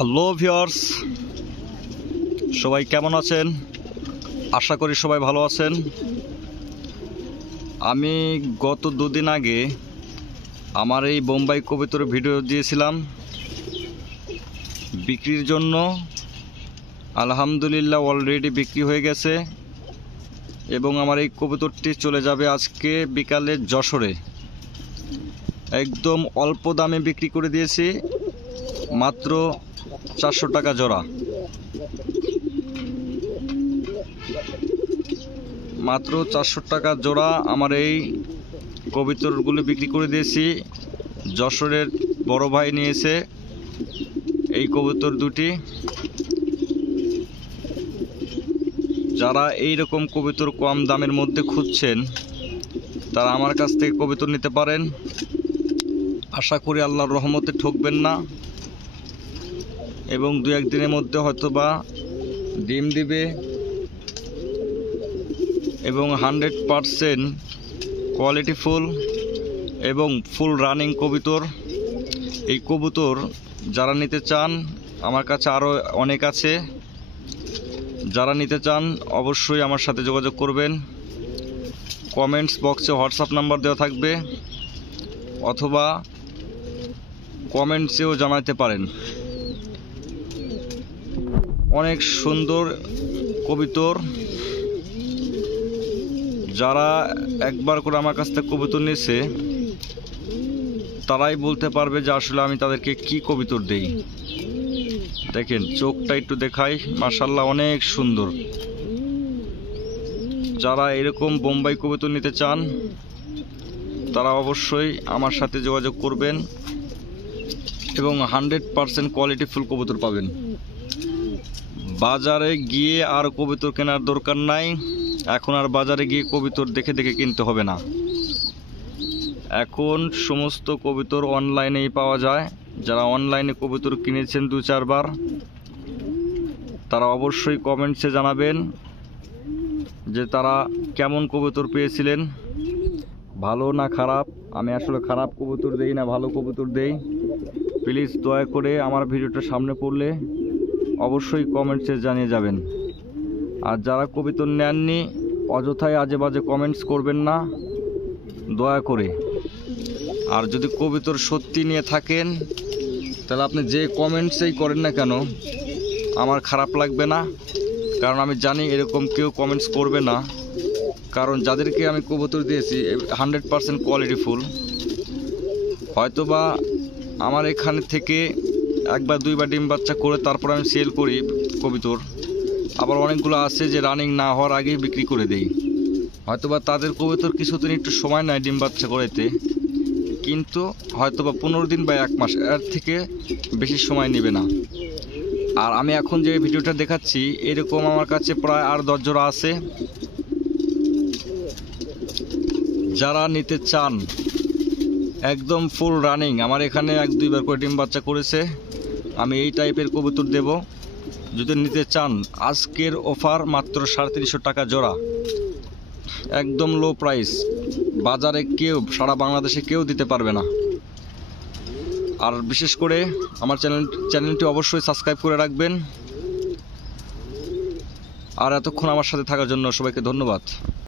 Hello viewers, সবাই কেমন আছেন? আশা করি সবাই ভালো আছেন। আমি গত দুদিন আগে আমার এই বোম্বাই কবুতরের ভিডিও দিয়েছিলাম বিক্রির জন্য। আলহামদুলিল্লাহ অলরেডি বিক্রি হয়ে গেছে এবং আমার এই কবুতরটি চলে যাবে আজকে বিকালে যশোরে। একদম অল্প দামে বিক্রি করে দিয়েছি, মাত্র 400 টাকা জোড়া। মাত্র 400 টাকা জোড়া আমার এই কবুতরগুলো বিক্রি করে দিয়েছি। যশোরের বড় ভাই নিয়েছে এই কবুতর দুটি। যারা এই রকম কবুতর কম দামের মধ্যে খুঁজছেন তারা আমার কাছ থেকে কবুতর নিতে পারেন। আশা করি আল্লাহর রহমতে ঠকবেন না এবং দু এক দিনের মধ্যে হয়তোবা ডিম দিবে এবং 100% কোয়ালিটিফুল এবং ফুল রানিং কবুতর। এই কবুতর যারা নিতে চান আমার কাছে আরও অনেক আছে। যারা নিতে চান অবশ্যই আমার সাথে যোগাযোগ করবেন। কমেন্টস বক্সে হোয়াটসঅ্যাপ নাম্বার দেওয়া থাকবে অথবা কমেন্টসেও জানাতে পারেন। অনেক সুন্দর কবুতর। যারা একবার করে আমার কাছ থেকে কবুতর নিয়েছে তারাই বলতে পারবে যে আসলে আমি তাদেরকে কি কবুতর দেই। দেখেন চোখটা একটু দেখাই, মাশাআল্লাহ অনেক সুন্দর। যারা এরকম বোম্বাই কবুতর নিতে চান তারা অবশ্যই আমার সাথে যোগাযোগ করবেন এবং 100% কোয়ালিটিফুল কবুতর পাবেন। বাজারে গিয়ে আর কবুতর কেনার দরকার নাই। এখন আর বাজারে গিয়ে কবুতর দেখে দেখে কিনতে হবে না। এখন সমস্ত কবুতর অনলাইনেই পাওয়া যায়। যারা অনলাইনে কবুতর কিনেছেন 2-4 বার তারা অবশ্যই কমেন্টসে জানাবেন যে তারা কেমন কবুতর পেয়েছিলেন, ভালো না খারাপ। আমি আসলে খারাপ কবুতর দেই না, ভালো কবুতর দেই। প্লিজ দয়া করে আমার ভিডিওটা সামনে পড়লে অবশ্যই কমেন্টসে জানিয়ে যাবেন। আর যারা কবুতর নেননি অযথায় আজে বাজে কমেন্টস করবেন না দয়া করে। আর যদি কবুতর সত্যি নিয়ে থাকেন তাহলে আপনি যে কমেন্টসেই করেন না কেন আমার খারাপ লাগবে না, কারণ আমি জানি এরকম কেউ কমেন্টস করবে না। কারণ যাদেরকে আমি কবুতর দিয়েছি 100% কোয়ালিটিফুল। হয়তোবা আমার এখানে থেকে একবার দুইবার ডিম বাচ্চা করে তারপর আমি সেল করি কবুতর। আবার অনেকগুলো আছে যে রানিং না হওয়ার আগেই বিক্রি করে দেই। হয়তোবা তাদের কবুতর কিছুদিন একটু সময় নেয় ডিম বাচ্চা করাইতে, কিন্তু হয়তোবা 15 দিন বা 1 মাস, এর থেকে বেশি সময় নেবে না। আর আমি এখন যে ভিডিওটা দেখাচ্ছি এরকম আমার কাছে প্রায় আর 10 জোড়া আছে। যারা নিতে চান একদম ফুল রানিং, আমার এখানে 1-2 বার করে ডিম বাচ্চা করেছে, আমি এই টাইপের কবুতর দেব। যদি নিতে চান আজকের অফার মাত্র 350 টাকা জোড়া, একদম লো প্রাইস। বাজারে কেউ সারা বাংলাদেশে কেউ দিতে পারবে না। আর বিশেষ করে আমার চ্যানেলটি অবশ্যই সাবস্ক্রাইব করে রাখবেন। আর এতক্ষণ আমার সাথে থাকার জন্য সবাইকে ধন্যবাদ।